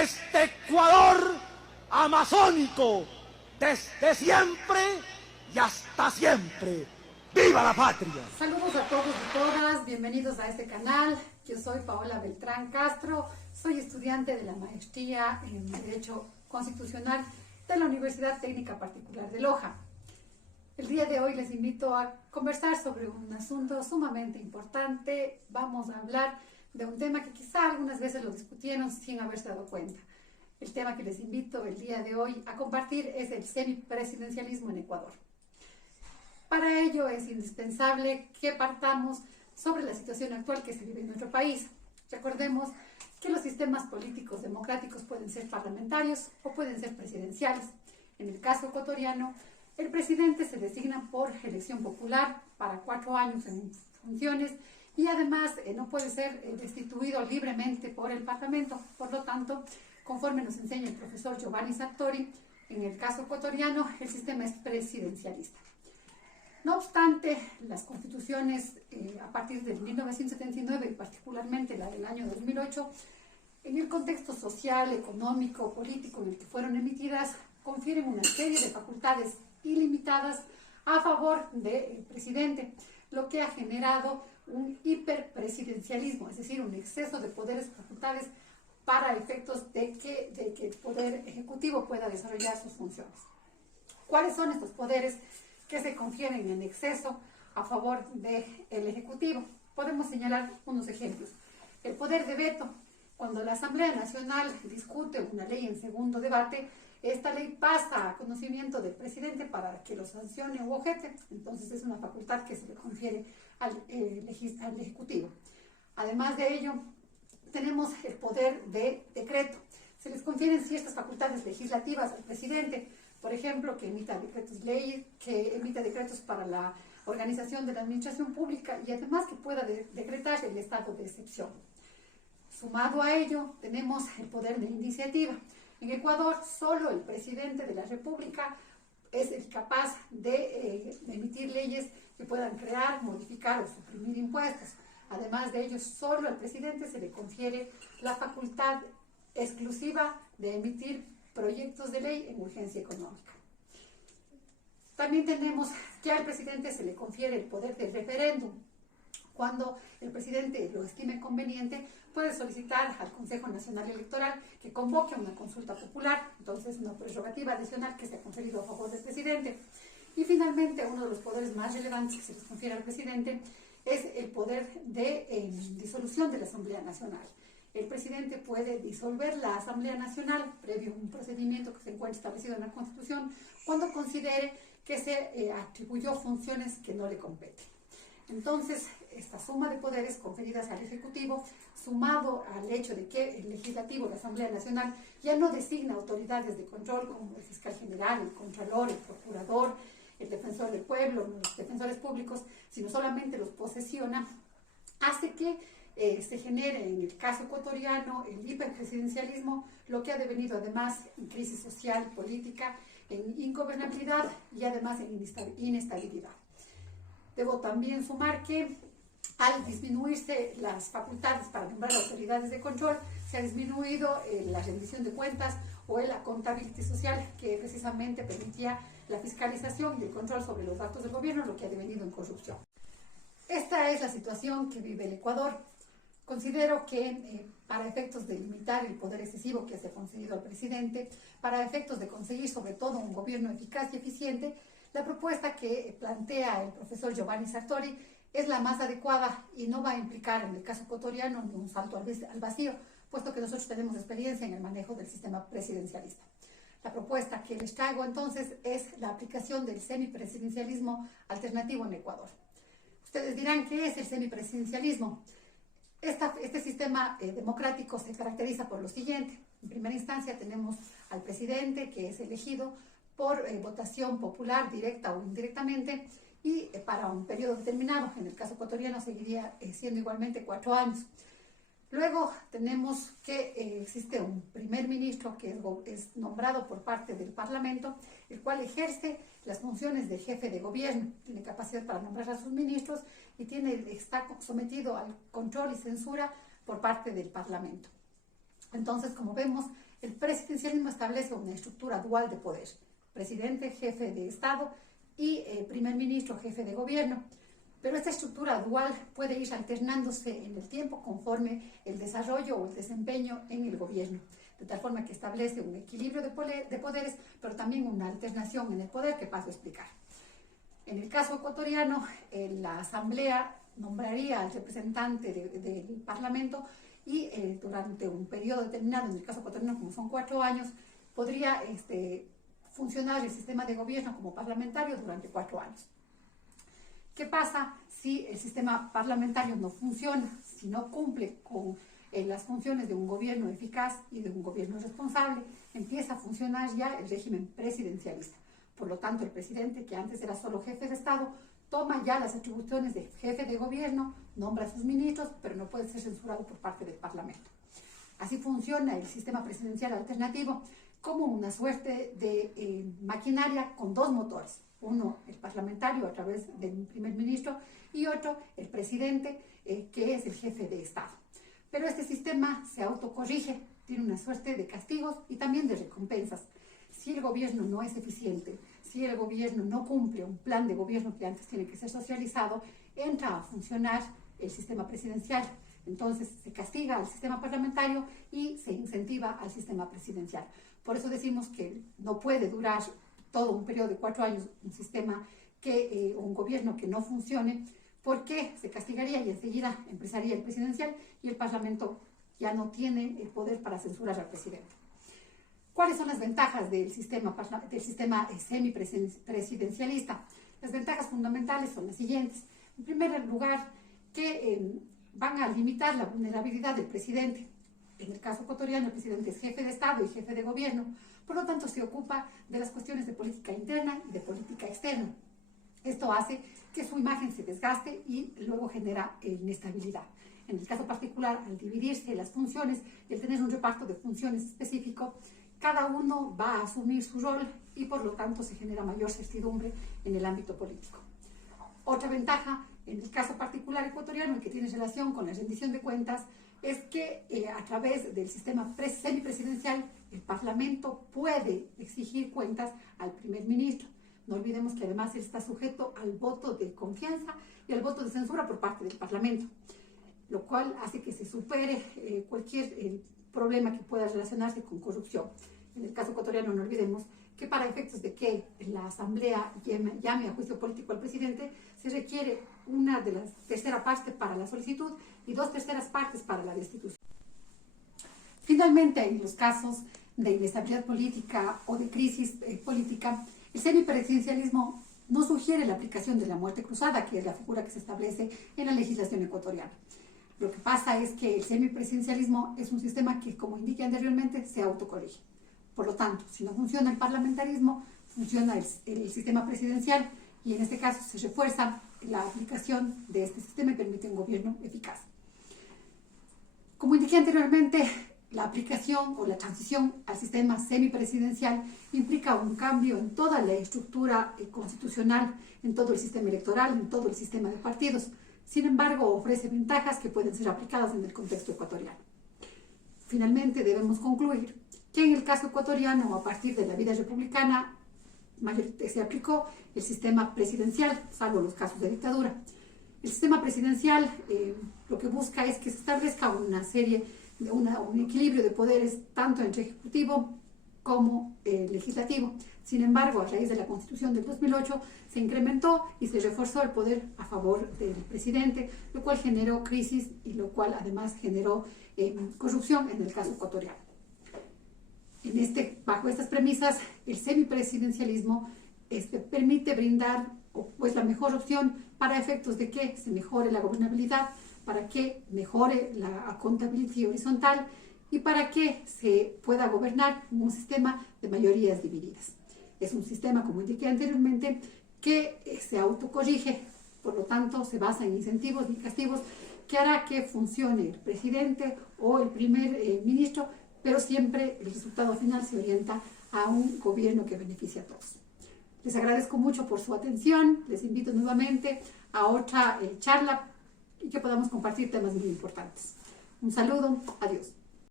este Ecuador amazónico, desde siempre y hasta siempre. ¡Viva la patria! Saludos a todos y todas, bienvenidos a este canal. Yo soy Paola Beltrán Castro, soy estudiante de la maestría en Derecho Constitucional de la Universidad Técnica Particular de Loja. El día de hoy les invito a conversar sobre un asunto sumamente importante. Vamos a hablar de un tema que quizá algunas veces lo discutieron sin haberse dado cuenta. El tema que les invito el día de hoy a compartir es el semipresidencialismo en Ecuador. Para ello es indispensable que partamos sobre la situación actual que se vive en nuestro país. Recordemos que los sistemas políticos democráticos pueden ser parlamentarios o pueden ser presidenciales. En el caso ecuatoriano, el presidente se designa por elección popular para 4 años en funciones y además no puede ser destituido libremente por el Parlamento. Por lo tanto, conforme nos enseña el profesor Giovanni Sartori, en el caso ecuatoriano el sistema es presidencialista. No obstante, las constituciones a partir de 1979 y particularmente la del año 2008, en el contexto social, económico, político en el que fueron emitidas, confieren una serie de facultades ilimitadas a favor del presidente, lo que ha generado un hiperpresidencialismo, es decir, un exceso de poderes y facultades para efectos de que el Poder Ejecutivo pueda desarrollar sus funciones. ¿Cuáles son estos poderes que se confieren en exceso a favor del Ejecutivo? Podemos señalar unos ejemplos. El poder de veto. Cuando la Asamblea Nacional discute una ley en segundo debate, esta ley pasa a conocimiento del presidente para que lo sancione u objete. Entonces es una facultad que se le confiere al Ejecutivo. Además de ello, tenemos el poder de decreto. Se les confieren ciertas facultades legislativas al presidente, por ejemplo, que emita decretos leyes, que emita decretos para la organización de la administración pública y además que pueda decretar el estado de excepción. Sumado a ello, tenemos el poder de iniciativa. En Ecuador, solo el presidente de la República es el capaz de emitir leyes que puedan crear, modificar o suprimir impuestos. Además de ello, solo al presidente se le confiere la facultad exclusiva de emitir proyectos de ley en urgencia económica. También tenemos que al presidente se le confiere el poder del referéndum. Cuando el presidente lo estime conveniente, puede solicitar al Consejo Nacional Electoral que convoque una consulta popular, entonces una prerrogativa adicional que se ha conferido a favor del presidente. Y finalmente, uno de los poderes más relevantes que se les confiere al presidente es el poder de disolución de la Asamblea Nacional. El presidente puede disolver la Asamblea Nacional previo a un procedimiento que se encuentra establecido en la Constitución cuando considere que se atribuyó funciones que no le competen. Entonces, esta suma de poderes conferidas al Ejecutivo, sumado al hecho de que el Legislativo, la Asamblea Nacional, ya no designa autoridades de control como el fiscal general, el contralor, el procurador, el defensor del pueblo, los defensores públicos, sino solamente los posesiona, hace que se genere en el caso ecuatoriano el hiperpresidencialismo, lo que ha devenido además en crisis social, política, en ingobernabilidad y además en inestabilidad. Debo también sumar que al disminuirse las facultades para nombrar autoridades de control, se ha disminuido la rendición de cuentas o la contabilidad social que precisamente permitía la fiscalización y el control sobre los actos del gobierno, lo que ha devenido en corrupción. Esta es la situación que vive el Ecuador. Considero que para efectos de limitar el poder excesivo que se ha concedido al presidente, para efectos de conseguir sobre todo un gobierno eficaz y eficiente, la propuesta que plantea el profesor Giovanni Sartori es la más adecuada y no va a implicar en el caso ecuatoriano ni un salto al vacío, puesto que nosotros tenemos experiencia en el manejo del sistema presidencialista. La propuesta que les traigo entonces es la aplicación del semipresidencialismo alternativo en Ecuador. Ustedes dirán, ¿qué es el semipresidencialismo? Este sistema democrático se caracteriza por lo siguiente. En primera instancia tenemos al presidente que es elegido por votación popular, directa o indirectamente, y para un periodo determinado. En el caso ecuatoriano seguiría siendo igualmente 4 años. Luego tenemos que existe un primer ministro que es nombrado por parte del Parlamento, el cual ejerce las funciones de jefe de gobierno, tiene capacidad para nombrar a sus ministros y está sometido al control y censura por parte del Parlamento. Entonces, como vemos, el presidencialismo establece una estructura dual de poder: presidente, jefe de Estado, y primer ministro, jefe de gobierno. Pero esta estructura dual puede ir alternándose en el tiempo conforme el desarrollo o el desempeño en el gobierno, de tal forma que establece un equilibrio de poderes, pero también una alternación en el poder que paso a explicar. En el caso ecuatoriano, la Asamblea nombraría al representante del Parlamento y durante un periodo determinado, en el caso ecuatoriano como son 4 años, podría funcionar el sistema de gobierno como parlamentario durante 4 años. ¿Qué pasa si el sistema parlamentario no funciona, si no cumple con las funciones de un gobierno eficaz y de un gobierno responsable? Empieza a funcionar ya el régimen presidencialista. Por lo tanto, el presidente, que antes era solo jefe de Estado, toma ya las atribuciones de jefe de gobierno, nombra a sus ministros, pero no puede ser censurado por parte del Parlamento. Así funciona el sistema presidencial alternativo, como una suerte de maquinaria con 2 motores. Uno, el parlamentario a través del primer ministro, y otro, el presidente, que es el jefe de Estado. Pero este sistema se autocorrige, tiene una suerte de castigos y también de recompensas. Si el gobierno no es eficiente, si el gobierno no cumple un plan de gobierno que antes tiene que ser socializado, entra a funcionar el sistema presidencial. Entonces se castiga al sistema parlamentario y se incentiva al sistema presidencial. Por eso decimos que no puede durar todo un periodo de 4 años un sistema un gobierno que no funcione, porque se castigaría y enseguida empezaría el presidencial y el Parlamento ya no tiene el poder para censurar al presidente. ¿Cuáles son las ventajas del sistema semipresidencialista? Las ventajas fundamentales son las siguientes. En primer lugar, que van a limitar la vulnerabilidad del presidente. En el caso ecuatoriano, el presidente es jefe de Estado y jefe de gobierno, por lo tanto se ocupa de las cuestiones de política interna y de política externa. Esto hace que su imagen se desgaste y luego genera inestabilidad. En el caso particular, al dividirse las funciones y al tener un reparto de funciones específico, cada uno va a asumir su rol y por lo tanto se genera mayor certidumbre en el ámbito político. Otra ventaja, en el caso particular ecuatoriano, que tiene relación con la rendición de cuentas, es que a través del sistema semipresidencial el Parlamento puede exigir cuentas al primer ministro. No olvidemos que además él está sujeto al voto de confianza y al voto de censura por parte del Parlamento, lo cual hace que se supere cualquier problema que pueda relacionarse con corrupción. En el caso ecuatoriano, no olvidemos que para efectos de que la Asamblea llame a juicio político al presidente, se requiere una de las tercera parte para la solicitud y 2/3 partes para la destitución. Finalmente, en los casos de inestabilidad política o de crisis política, el semipresidencialismo no sugiere la aplicación de la muerte cruzada, que es la figura que se establece en la legislación ecuatoriana. Lo que pasa es que el semipresidencialismo es un sistema que, como indiqué anteriormente, se autocorrige. Por lo tanto, si no funciona el parlamentarismo, funciona el sistema presidencial y en este caso se refuerza la aplicación de este sistema y permite un gobierno eficaz. Como indiqué anteriormente, la aplicación o la transición al sistema semipresidencial implica un cambio en toda la estructura constitucional, en todo el sistema electoral, en todo el sistema de partidos. Sin embargo, ofrece ventajas que pueden ser aplicadas en el contexto ecuatoriano. Finalmente, debemos concluir que en el caso ecuatoriano, a partir de la vida republicana, se aplicó el sistema presidencial, salvo los casos de dictadura. El sistema presidencial lo que busca es que se establezca un equilibrio de poderes tanto entre ejecutivo como legislativo. Sin embargo, a raíz de la Constitución del 2008 se incrementó y se reforzó el poder a favor del presidente, lo cual generó crisis y lo cual además generó corrupción en el caso ecuatoriano. Bajo estas premisas, el semipresidencialismo permite brindar la mejor opción para efectos de que se mejore la gobernabilidad, para que mejore la accountability horizontal y para que se pueda gobernar un sistema de mayorías divididas. Es un sistema, como indiqué anteriormente, que se autocorrige, por lo tanto se basa en incentivos y castigos que hará que funcione el presidente o el primer ministro, pero siempre el resultado final se orienta a un gobierno que beneficie a todos. Les agradezco mucho por su atención, les invito nuevamente a otra charla y que podamos compartir temas muy importantes. Un saludo, adiós.